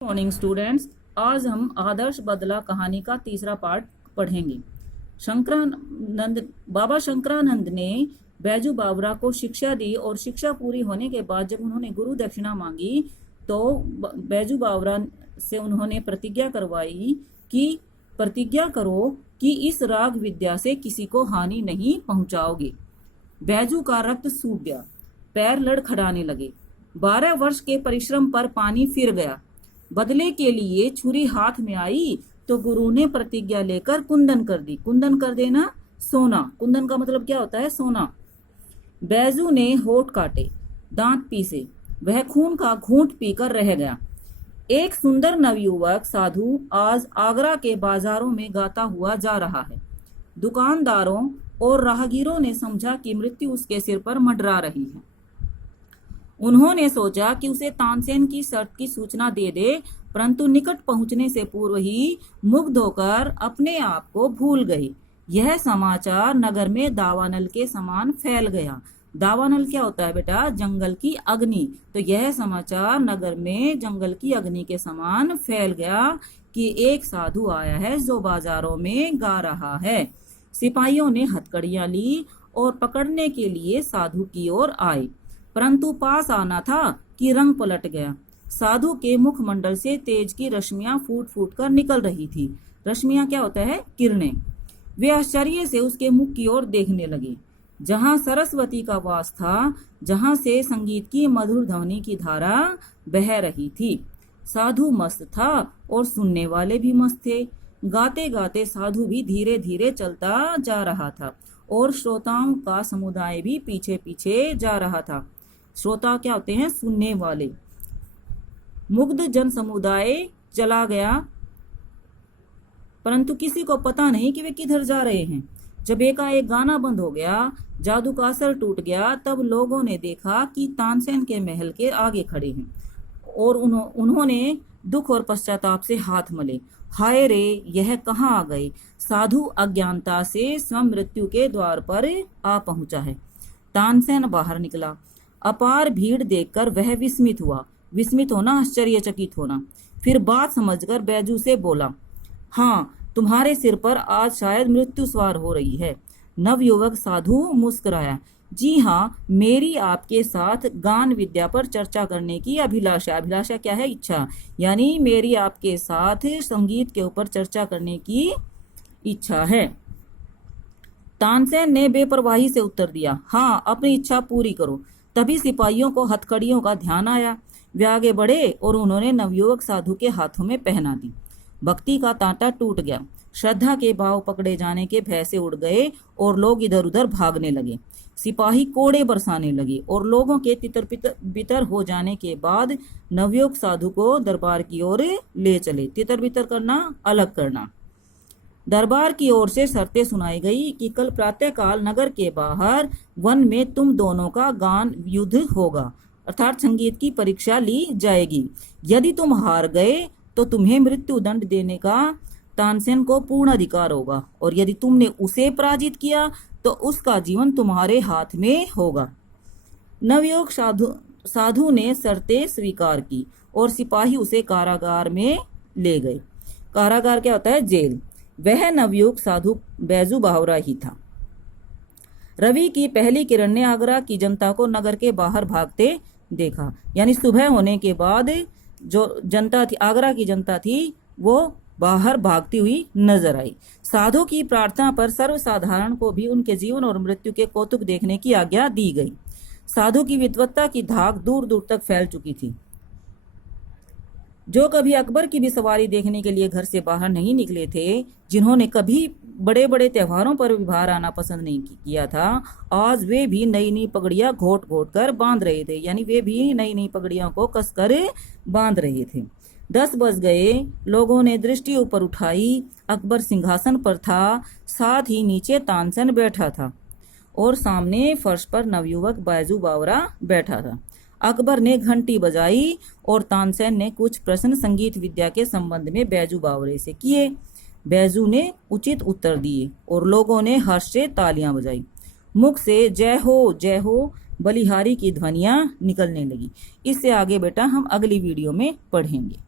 Morning students, आज हम आदर्श बदला कहानी का तीसरा पार्ट पढ़ेंगे। बाबा शंकरानंद ने बैजू बावरा को शिक्षा दी और शिक्षा पूरी होने के बाद जब उन्होंने गुरु दक्षिणा मांगी तो बैजू बावरा से उन्होंने प्रतिज्ञा करो कि इस राग विद्या से किसी को हानि नहीं पहुंचाओगे। बैजू का रक्त सूख गया, पैर लड़खड़ाने लगे। 12 वर्ष के परिश्रम पर पानी फिर गया। बदले के लिए छुरी हाथ में आई तो गुरु ने प्रतिज्ञा लेकर कुंदन कर दी। कुंदन कर देना, सोना। कुंदन का मतलब क्या होता है? सोना। बैजू ने होठ काटे, दांत पीसे, वह खून का घूंट पीकर रह गया। एक सुंदर नवयुवक साधु आज आगरा के बाजारों में गाता हुआ जा रहा है। दुकानदारों और राहगीरों ने समझा कि मृत्यु उसके सिर पर मंडरा रही है। उन्होंने सोचा कि उसे तानसेन की शर्त की सूचना दे दे, परंतु निकट पहुंचने से पूर्व ही मुग्ध होकर अपने आप को भूल गए। यह समाचार नगर में दावानल के समान फैल गया। दावानल क्या होता है बेटा? जंगल की अग्नि। तो यह समाचार नगर में जंगल की अग्नि के समान फैल गया कि एक साधु आया है जो बाजारों में गा रहा है। सिपाहियों ने हथकड़ियां ली और पकड़ने के लिए साधु की ओर आए, परंतु पास आना था कि रंग पलट गया। साधु के मुखमंडल से तेज की रश्मियां फूट फूट कर निकल रही थी। रश्मियां क्या होता है? किरणें। वे आश्चर्य से उसके मुख की ओर देखने लगे, जहां सरस्वती का वास था, जहां से संगीत की मधुर ध्वनि की धारा बह रही थी। साधु मस्त था और सुनने वाले भी मस्त थे। गाते गाते साधु भी धीरे धीरे चलता जा रहा था और श्रोताओं का समुदाय भी पीछे पीछे जा रहा था। श्रोता क्या होते हैं? सुनने वाले। मुग्ध जन समुदाय चला गया, परंतु किसी को पता नहीं कि वे किधर जा रहे हैं। जब एकाएक गाना बंद हो गया, जादू का असर टूट गया, तब लोगों ने देखा कि तानसेन के महल के आगे खड़े हैं और उन्होंने दुख और पश्चाताप से हाथ मले। हाय रे, यह कहाँ आ गए? साधु अज्ञानता से स्वयं मृत्यु के द्वार पर आ पहुंचा है। तानसेन बाहर निकला। अपार भीड़ देखकर वह विस्मित हुआ। विस्मित होना, आश्चर्यचकित होना। फिर बात समझकर बैजू से बोला, हाँ, तुम्हारे सिर पर आज शायद मृत्यु सवार हो रही है। नवयुवक साधु मुस्कुराया। जी हाँ, मेरी आपके साथ गान विद्या पर चर्चा करने की अभिलाषा। अभिलाषा क्या है? इच्छा। यानी मेरी आपके साथ संगीत के ऊपर चर्चा करने की इच्छा है। तानसेन ने बेपरवाही से उत्तर दिया, हाँ, अपनी इच्छा पूरी करो। तभी सिपाहियों को हथकड़ियों का ध्यान आया। वे आगे बढ़े और उन्होंने नवयुवक साधु के हाथों में पहना दी। भक्ति का तांता टूट गया। श्रद्धा के भाव पकड़े जाने के भय से उड़ गए और लोग इधर उधर भागने लगे। सिपाही कोड़े बरसाने लगे और लोगों के तितर बितर हो जाने के बाद नवयुवक साधु को दरबार की ओर ले चले। तितर बितर करना, अलग करना। दरबार की ओर से शर्तें सुनाई गई कि कल प्रातःकाल नगर के बाहर वन में तुम दोनों का गान युद्ध होगा, अर्थात संगीत की परीक्षा ली जाएगी। यदि तुम हार गए तो तुम्हें मृत्यु दंड देने का तानसेन को पूर्ण अधिकार होगा, और यदि तुमने उसे पराजित किया तो उसका जीवन तुम्हारे हाथ में होगा। नवयुवक साधु ने शर्तें स्वीकार की और सिपाही उसे कारागार में ले गए। कारागार क्या होता है? जेल। वह नवयुवक साधु बैजू बावरा ही था। रवि की पहली किरण ने आगरा की जनता को नगर के बाहर भागते देखा। यानी सुबह होने के बाद जो जनता थी, आगरा की जनता थी, वो बाहर भागती हुई नजर आई। साधु की प्रार्थना पर सर्वसाधारण को भी उनके जीवन और मृत्यु के कौतुक देखने की आज्ञा दी गई। साधु की विद्वत्ता की धाक दूर दूर तक फैल चुकी थी। जो कभी अकबर की भी सवारी देखने के लिए घर से बाहर नहीं निकले थे, जिन्होंने कभी बड़े बड़े त्योहारों पर भी बाहर आना पसंद नहीं किया था, आज वे भी नई नई पगड़ियां घोट घोट कर बांध रहे थे। यानी वे भी नई नई पगड़ियों को कसकर बांध रहे थे। 10 बज गए। लोगों ने दृष्टि ऊपर उठाई। अकबर सिंहासन पर था, साथ ही नीचे तानसेन बैठा था और सामने फर्श पर नवयुवक बैजू बावरा बैठा था। अकबर ने घंटी बजाई और तानसेन ने कुछ प्रश्न संगीत विद्या के संबंध में बैजू बावरे से किए। बैजू ने उचित उत्तर दिए और लोगों ने हर्ष से तालियां बजाई। मुख से जय हो बलिहारी की ध्वनियां निकलने लगी। इससे आगे बेटा हम अगली वीडियो में पढ़ेंगे।